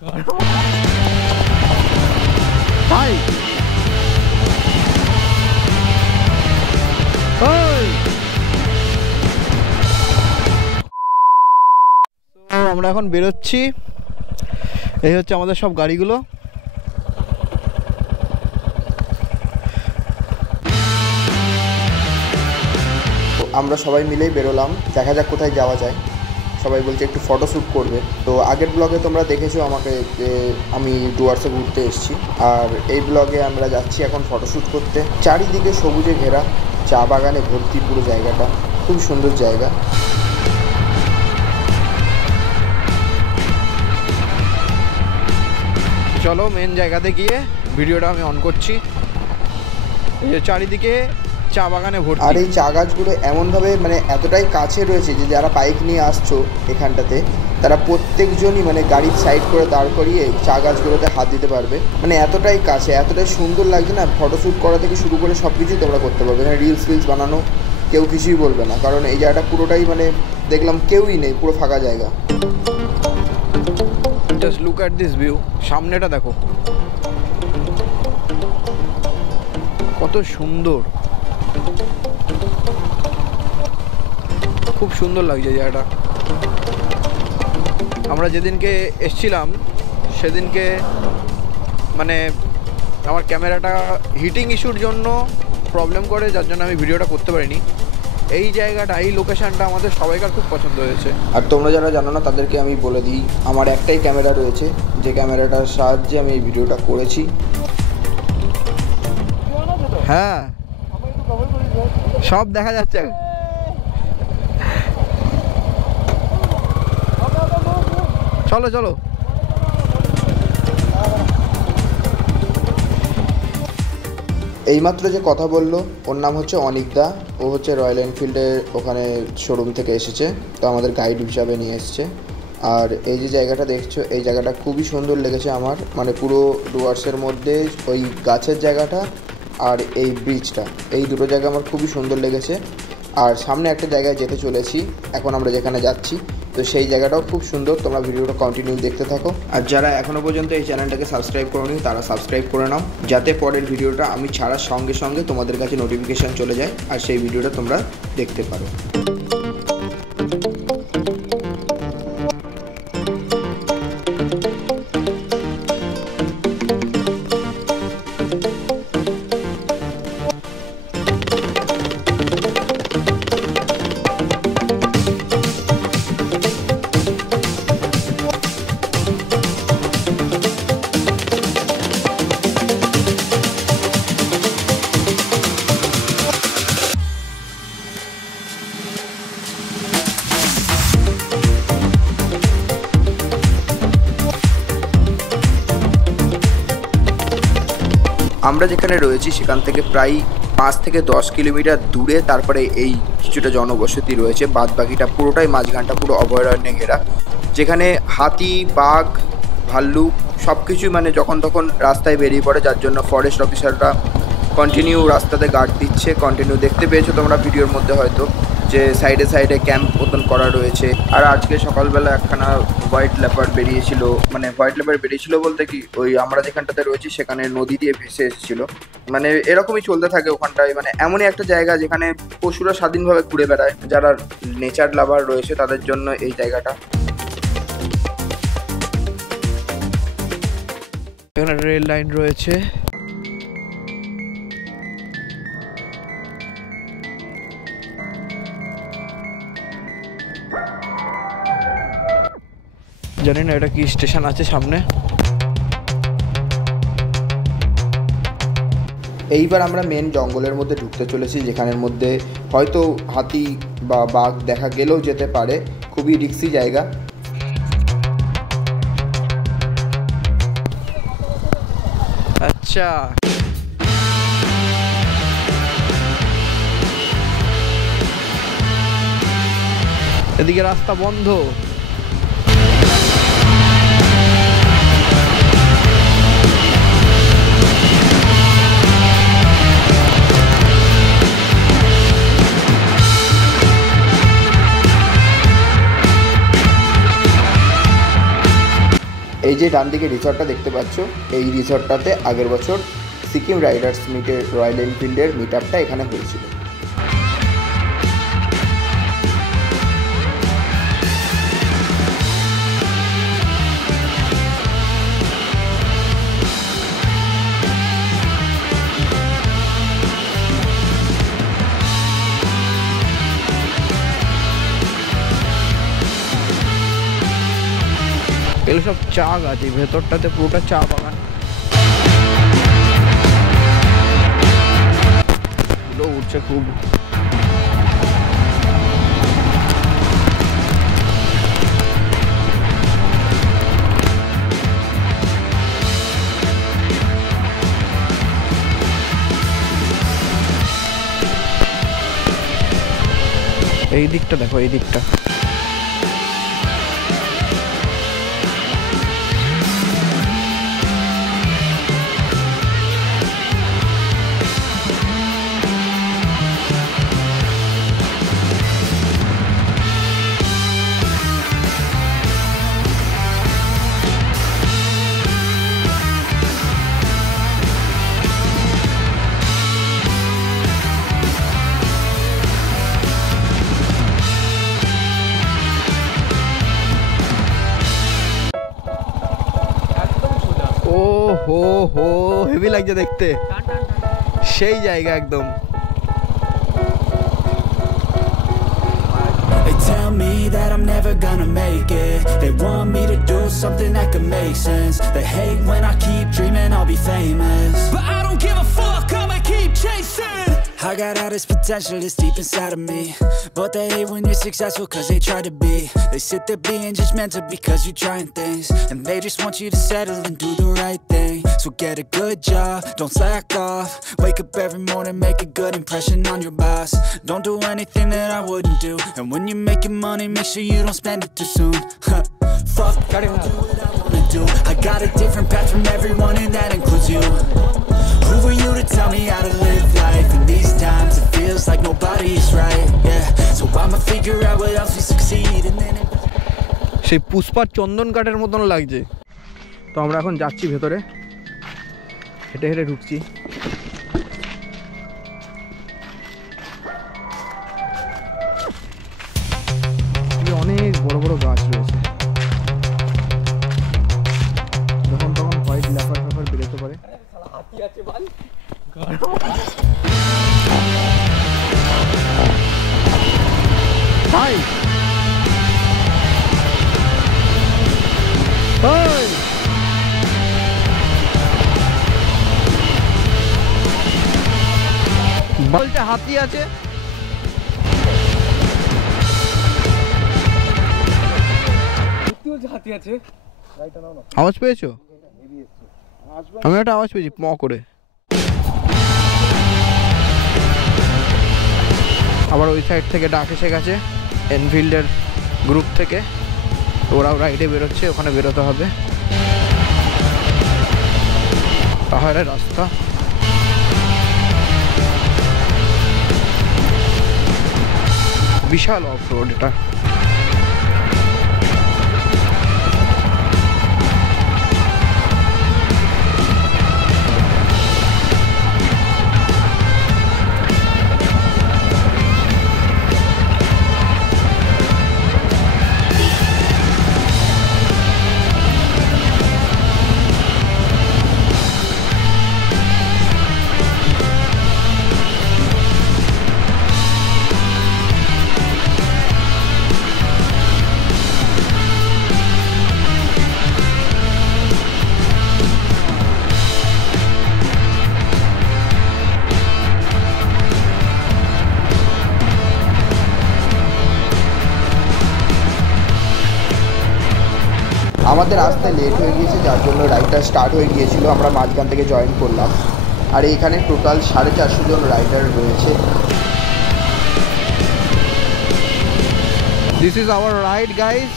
ভাই আমরা এখন বেরোচ্ছি। এই হচ্ছে আমাদের সব গাড়িগুলো। আমরা সবাই মিলেই বেরোলাম, দেখা যাক কোথায় যাওয়া যায়। সবাই বলছে একটু ফটোশ্যুট করবে। তো আগের ব্লগে তোমরা দেখেছো আমাকে যে আমি ডুয়ার্সে ঘুরতে এসেছি, আর এই ব্লগে আমরা যাচ্ছি এখন ফটোশ্যুট করতে। চারিদিকে সবুজে ঘেরা, চা বাগানে ভর্তি পুরো জায়গাটা, খুব সুন্দর জায়গা। চলো মেন জায়গাতে গিয়ে ভিডিওটা আমি অন করছি। এই যে চারিদিকে চা বাগানে ভর্তি, আর এই চা গাছগুলো এমনভাবে মানে এতটাই কাছে রয়েছে যে যারা বাইক নিয়ে আসছো এখানটাতে, তারা প্রত্যেকজনই মানে গাড়ির সাইড করে দাঁড় করিয়ে চা গাছগুলোতে হাত দিতে পারবে। মানে এতটাই কাছে, এতটাই সুন্দর লাগছে না, ফটোশ্যুট করা থেকে শুরু করে সব কিছুই তোমরা করতে পারবে। এখানে রিলস বানানো কেউ কিছুই বলবে না, কারণ এই জায়গাটা পুরোটাই মানে দেখলাম কেউই নেই, পুরো ফাঁকা জায়গা। Just look at this view. সামনেটা দেখো কত সুন্দর, খুব সুন্দর লাগছে জায়গাটা। আমরা যেদিনকে এসছিলাম সেদিনকে মানে আমার ক্যামেরাটা হিটিং ইস্যুর জন্য প্রবলেম করে, যার জন্য আমি ভিডিওটা করতে পারিনি। এই জায়গাটা, এই লোকেশানটা আমাদের সবাইকার খুব পছন্দ হয়েছে। আর তোমরা যারা জানো না তাদেরকে আমি বলে দিই, আমার একটাই ক্যামেরা রয়েছে, যে ক্যামেরাটার সাহায্যে আমি এই ভিডিওটা করেছি। হ্যাঁ, সব দেখা যাচ্ছে। চলো চলো। এইমাত্র যে কথা বললো ওর নাম হচ্ছে অনিকদা। ও হচ্ছে রয়্যাল এনফিল্ডের ওখানে শোরুম থেকে এসেছে, তো আমাদের গাইড হিসাবে নিয়ে এসছে। আর এই যে জায়গাটা দেখছো, এই জায়গাটা খুবই সুন্দর লেগেছে আমার, মানে পুরো ডুয়ার্সের মধ্যে ওই গাছের জায়গাটা আর এই ব্রিজটা, এই দুটো জায়গা আমার খুবই সুন্দর লেগেছে। আর সামনে একটা জায়গায় যেতে চলেছি এখন আমরা যেখানে যাচ্ছি, তো সেই জায়গাটাও খুব সুন্দর। তোমরা ভিডিওটা কন্টিনিউ দেখতে থাকো। আর যারা এখনও পর্যন্ত এই চ্যানেলটাকে সাবস্ক্রাইব করোনি তারা সাবস্ক্রাইব করে নাও, যাতে পরের ভিডিওটা আমি ছাড়ার সঙ্গে সঙ্গে তোমাদের কাছে নোটিফিকেশান চলে যায় আর সেই ভিডিওটা তোমরা দেখতে পারো। আমরা যেখানে রয়েছি সেখান থেকে প্রায় 5 থেকে 10 কিলোমিটার দূরে তারপরে এই কিছুটা জনবসতি রয়েছে, বাদ বাকিটা পুরোটাই মাঝখানটা পুরো অভয়ারণ্যে ঘেরা, যেখানে হাতি, বাঘ, ভাল্লুক সব কিছুই মানে যখন তখন রাস্তায় বেরিয়ে পড়ে, যার জন্য ফরেস্ট অফিসাররা কন্টিনিউ রাস্তাতে গার্ড দিচ্ছে। কন্টিনিউ দেখতে পেয়েছো তোমরা ভিডিওর মধ্যে হয়তো যে সাইডে সাইডে ক্যাম্প মতন করা রয়েছে। আর আজকে সকালবেলা একখানা হোয়াইট লেপার্ড বেরিয়েছিল, মানে হোয়াইট লেপার্ড বেরিয়েছিল বলতে কি, ওই আমরা যেখানটাতে রয়েছি সেখানে নদী দিয়ে ভেসে এসেছিলো। মানে এরকমই চলতে থাকে ওখানটায়, মানে এমনই একটা জায়গা যেখানে পশুরা স্বাধীনভাবে ঘুরে বেড়ায়। যারা নেচার লাভার রয়েছে তাদের জন্য এই জায়গাটা। এখানে রেল লাইন রয়েছে। জানি না এটা কি স্টেশন আছে সামনে। এইবার আমরা মেন জঙ্গলের মধ্যে ঢুকতে চলেছি, যেখানের মধ্যে হয়তো হাতি বা বাঘ দেখা গেলেও যেতে পারে, খুবই রিস্কি জায়গা। আচ্ছা, এদিকে রাস্তা বন্ধ। এই যে ডান দিকে রিসর্টটা দেখতে পাচ্ছ, এই রিসর্টটাতে আগের বছর সিকিম রাইডার্স মিটের রয়্যাল এনফিল্ডের মিট আপটা এখানে হয়েছিল। এগুলো সব চা গাছ, এই ভেতরটাতে পুরোটা চা বাগান। এগুলো উঠছে খুব। এই দিকটা দেখো, এই দিকটা হো হো হেভি লাগছে দেখতে, সেই জায়গা একদম। They tell me that I'm never gonna make it. They want me to do something that could make sense. They hate when I keep dreaming I'll be famous, but I don't give a fuck, I'ma keep chasing. I got all this potential that's deep inside of me, but they hate when you're successful cause they try to be. They sit there being judgmental because you're trying things, and they just want you to settle and do the right thing. So get a good job, don't slack off. Wake up every morning, make a good impression on your boss. Don't do anything that I wouldn't do, and when you're making money, make sure you don't spend it too soon. Fuck, I don't do what I wanna do. I got a different path from everyone and that includes you. Who are you to tell me how to live life? In these times it feels like nobody's right, yeah. So I'ma figure out what else we succeed and then সেই পুষ্পার চন্দন কাঠের মতন লাগছে। তো আমরা এখন যাচ্ছি ভেতরে, হেঁটে হেঁটে ঢুকছি। অনেক বড় বড় গাছ রয়েছে, যখন তখন হোয়াইট ল্যাপার ফ্যাপার বেরোতে পারে। হাই বলছে হাতি আছে। আওয়াজ পেয়েছো? আমি একটা আওয়াজ পেয়েছি প করে। আবার ওই সাইড থেকে ডাক এসে গেছে এনফিল্ডের গ্রুপ থেকে, ওরাও রাইডে বেরোচ্ছে, ওখানে বেরোতে হবে। পাহাড়ের রাস্তা, বিশাল অফ রোড এটা। আমাদের আসতে লেট হয়ে গিয়েছে, যার জন্য রাইডটা স্টার্ট হয়ে গিয়েছিল, আমরা মাঝখান থেকে জয়েন করলাম। আর এখানে টোটাল 450 জন রাইডার রয়েছে। This is our ride, guys.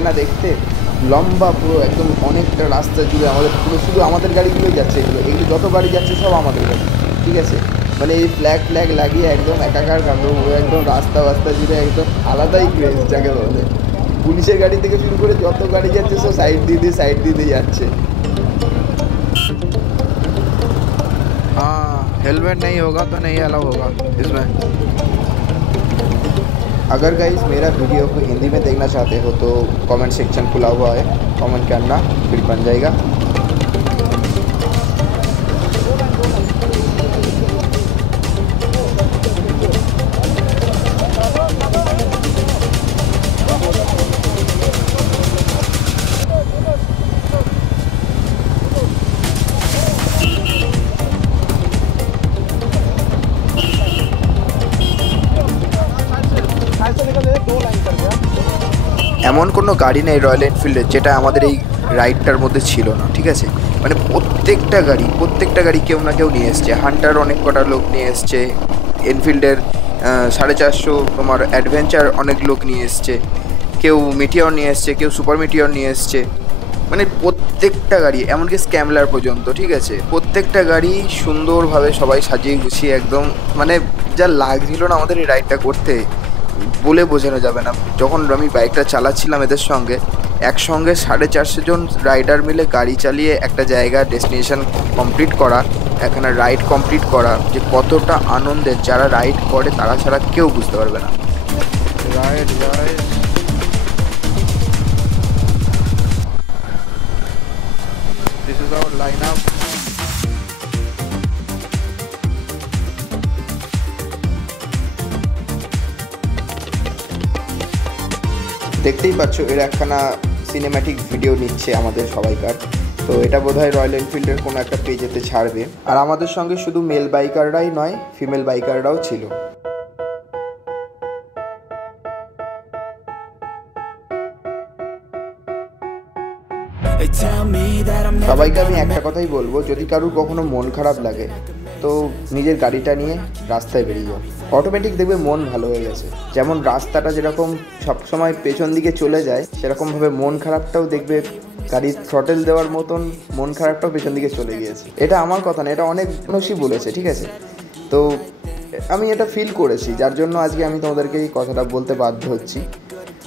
লাগছে না দেখতে, লম্বা পুরো একদম অনেকটা রাস্তা জুড়ে আমাদের পুরো শুধু আমাদের গাড়িগুলোই যাচ্ছে, এগুলো যত গাড়ি যাচ্ছে সব আমাদের গাড়ি, ঠিক আছে। মানে এই ফ্ল্যাগ লাগিয়ে একদম একাকার কাণ্ড, একদম রাস্তা জুড়ে একদম আলাদাই ক্রেজ যাকে বলে। পুলিশের গাড়ি থেকে শুরু করে যত গাড়ি যাচ্ছে সব সাইড দিয়ে যাচ্ছে। हाँ, हेलमेट नहीं होगा तो नहीं अलाउ होगा इसमें। अगर गाइस मेरा वीडियो को हिंदी में देखना चाहते हो तो कमेंट सेक्शन खुला हुआ है, कमेंट करना फिर बन जाएगा। এমন কোনো গাড়ি নেই রয়্যাল এনফিল্ডের যেটা আমাদের এই রাইডটার মধ্যে ছিল না, ঠিক আছে। মানে প্রত্যেকটা গাড়ি কেউ না কেউ নিয়ে এসছে। হান্টার অনেক কটা লোক নিয়ে এসছে, এনফিল্ডের 450 তোমার অ্যাডভেঞ্চার অনেক লোক নিয়ে এসছে, কেউ মিটিয়র নিয়ে এসছে, কেউ সুপার মিটিয়র নিয়ে এসছে। মানে প্রত্যেকটা গাড়ি, এমনকি স্ক্যামলার পর্যন্ত, ঠিক আছে। প্রত্যেকটা গাড়ি সুন্দরভাবে সবাই সাজিয়ে গুছিয়ে একদম, মানে যা লাগছিল না আমাদের এই রাইডটা করতে বলে বোঝানো যাবে না। যখন আমি বাইকটা চালাচ্ছিলাম এদের সঙ্গে একসঙ্গে 450 জন রাইডার মিলে গাড়ি চালিয়ে একটা জায়গা ডেস্টিনেশন কমপ্লিট করা, এখানে রাইড কমপ্লিট করা যে কতটা আনন্দের, যারা রাইড করে তারা ছাড়া কেউ বুঝতে পারবে না। Right this is our line up. দেখতেই পাচ্ছ এরা একখানা সিনেম্যাটিক ভিডিও নিচ্ছে আমাদের সবাইকার। তো এটা বোধহয় রয়্যাল এনফিল্ডের কোনো একটা পেজেতে ছাড়বে। আর আমাদের সঙ্গে শুধু মেল বাইকাররাই নয়, ফিমেল বাইকাররাও ছিল। সবাইকে আমি একটা কথাই বলবো, যদি কারুর কখনো মন খারাপ লাগে তো নিজের গাড়িটা নিয়ে রাস্তায় বেরিয়ে যাও, অটোমেটিক দেখবে মন ভালো হয়ে গেছে। যেমন রাস্তাটা যেরকম সবসময় পেছন দিকে চলে যায়, সেরকমভাবে মন খারাপটাও দেখবে গাড়ির থ্রটেল দেওয়ার মতন মন খারাপটাও পেছন দিকে চলে গিয়েছে। এটা আমার কথা না, এটা অনেক মানুষই বলেছে, ঠিক আছে। তো আমি এটা ফিল করেছি, যার জন্য আজকে আমি তোমাদেরকে এই কথাটা বলতে বাধ্য হচ্ছি।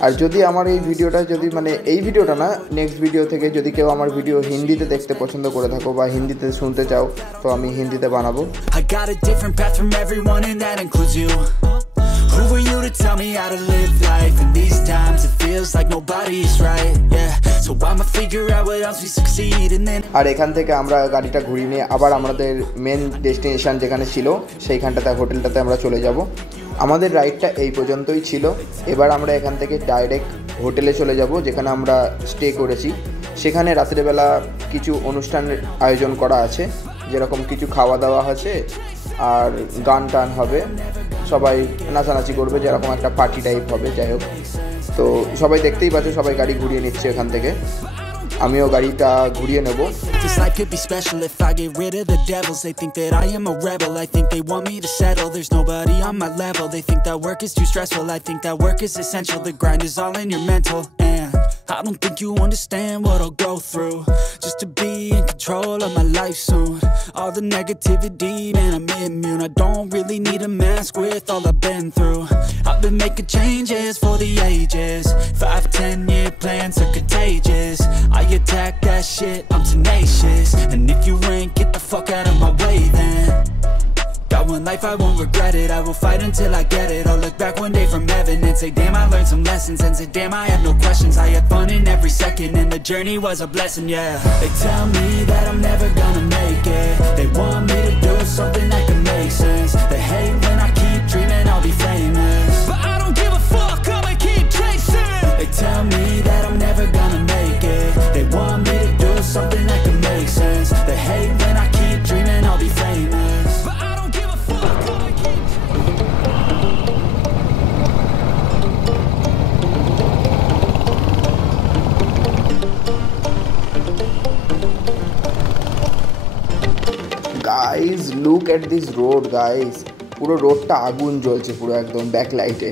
আর যদি আমার এই ভিডিওটা যদি মানে এই ভিডিওটা না, নেক্সট ভিডিও থেকে যদি কেউ আমার ভিডিও হিন্দিতে দেখতে পছন্দ করে থাকো বা হিন্দিতে শুনতে চাও তো আমি হিন্দিতে বানাবো। Who are you to tell me how to live life? In these times it feels like nobody's right, yeah. So I'ma figure out what else we succeed and then আর এখান থেকে আমরা গাড়িটা ঘুরিয়ে নিয়ে আবার আমাদের মেন ডেস্টিনেশন যেখানে ছিল সেইখানটাতে হোটেলটাতে আমরা চলে যাব। আমাদের রাইডটা এই পর্যন্তই ছিল। এবার আমরা এখান থেকে ডাইরেক্ট হোটেলে চলে যাব যেখানে আমরা স্টে করেছি। সেখানে রাত্রেবেলা কিছু অনুষ্ঠানের আয়োজন করা আছে, যেরকম কিছু খাওয়া দাওয়া আছে আর গান টান হবে, সবাই নাচানাচি করবে, যেরকম একটা পার্টি টাইপ হবে। যাই হোক, তো সবাই দেখতেই পাচ্ছ সবাই গাড়ি ঘুরিয়ে নিচ্ছে এখান থেকে, আমিও গাড়িটা ঘুরিয়ে নেব। This life could be special if I get rid of the devils. They think that I am a rebel, I think they want me to settle. There's nobody on my level, they think that work is too stressful. I think that work is essential, the grind is all in your mental. And I don't think you understand what I'll go through just to be in control of my life soon. All the negativity, man, I'm immune. I don't really need a mask with all I've been through. I've been making changes for the ages. 5-10 year plans are contagious. I attack that shit, I'm tenacious. And if you ain't, get the fuck out of my way then. Got one life, I won't regret it. I will fight until I get it. I'll look back one day from heaven and say, damn, I learned some lessons. And say, damn, I have no questions. I had fun in every second and the journey was a blessing, yeah. They tell me that I'm never gonna make it. They want me to do something that can make sense. They hate when I keep dreaming I'll be famous, but I don't give a fuck, I'ma keep chasing. They tell me that I'm never gonna make it. They want me to do something that can make sense. They hate when I keep dreaming I'll be famous, but I don't give a fuck, I'ma keep Guys, look at this road, guys. পুরো রোডটা আগুন জ্বলছে পুরো একদম back লাইটে।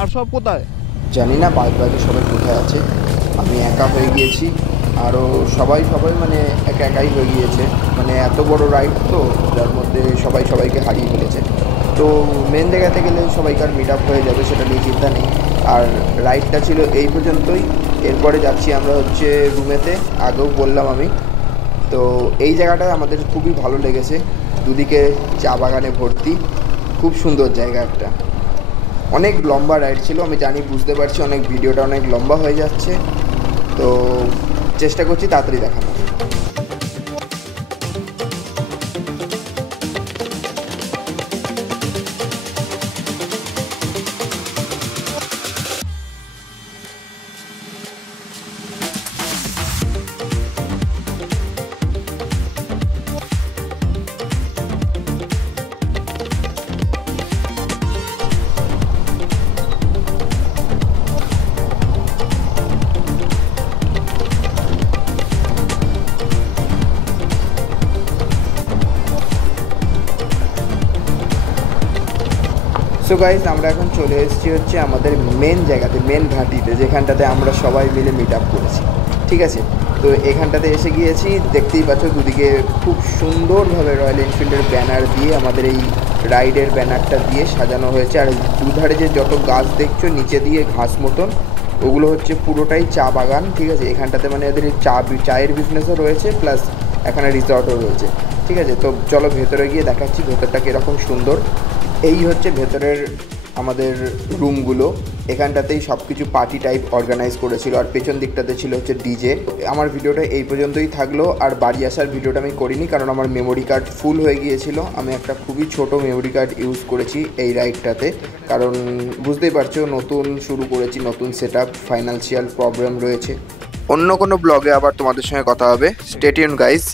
আর সব কোথায়? জানি না বাদ বাকি সবাই কোথায় আছে। আমি একা হয়ে গিয়েছি, আরও সবাই মানে একাই হয়ে গিয়েছে। মানে এত বড় রাইড তো, যার মধ্যে সবাইকে হারিয়ে ফেলেছে। তো মেন জায়গাতে গেলে সবাইকার মিট আপ হয়ে যাবে, সেটা নিয়ে চিন্তা নেই। আর রাইডটা ছিল এই পর্যন্তই। এরপরে যাচ্ছি আমরা হচ্ছে রুমেতে, আগেও বললাম আমি। তো এই জায়গাটা আমাদের খুবই ভালো লেগেছে, দুদিকে চা বাগানে ভর্তি, খুব সুন্দর জায়গা একটা। অনেক লম্বা রাইড ছিল, আমি জানি, বুঝতে পারছি অনেক ভিডিওটা অনেক লম্বা হয়ে যাচ্ছে, তো চেষ্টা করছি তাড়াতাড়ি দেখানো। সো গাইজ, আমরা এখন চলে এসেছি হচ্ছে আমাদের মেন জায়গাতে, মেন ঘাঁটিতে, যেখানটাতে আমরা সবাই মিলে মিট আপ করেছি। ঠিক আছে, তো এখানটাতে এসে গিয়েছি। দেখতেই পাচ্ছ দুদিকে খুব সুন্দরভাবে রয়্যাল এনফিল্ডের ব্যানার দিয়ে, আমাদের এই রাইডের ব্যানারটা দিয়ে সাজানো হয়েছে। আর দুধারে যে যত গাছ দেখছো নিচে দিয়ে ঘাস মতন, ওগুলো হচ্ছে পুরোটাই চা বাগান। ঠিক আছে, এখানটাতে মানে এদের চায়ের বিজনেসও রয়েছে, প্লাস এখানে রিসর্টও রয়েছে। ঠিক আছে, তো চলো ভেতরে গিয়ে দেখাচ্ছি ভেতরটা কীরকম সুন্দর। এই হচ্ছে ভেতরের আমাদের রুমগুলো। এখানটাতেই সব কিছু পার্টি টাইপ অর্গানাইজ করেছিল, আর পেছন দিকটাতে ছিল হচ্ছে ডিজে। আমার ভিডিওটা এই পর্যন্তই থাকলো, আর বাড়ি আসার ভিডিওটা আমি করিনি, কারণ আমার মেমোরি কার্ড ফুল হয়ে গিয়েছিল। আমি একটা খুবই ছোট মেমোরি কার্ড ইউজ করেছি এই রাইডটাতে, কারণ বুঝতেই পারছো নতুন শুরু করেছি, নতুন সেট আপ, ফাইন্যান্সিয়াল প্রবলেম রয়েছে। অন্য কোনো ব্লগে আবার তোমাদের সঙ্গে কথা হবে। Stay tune guys.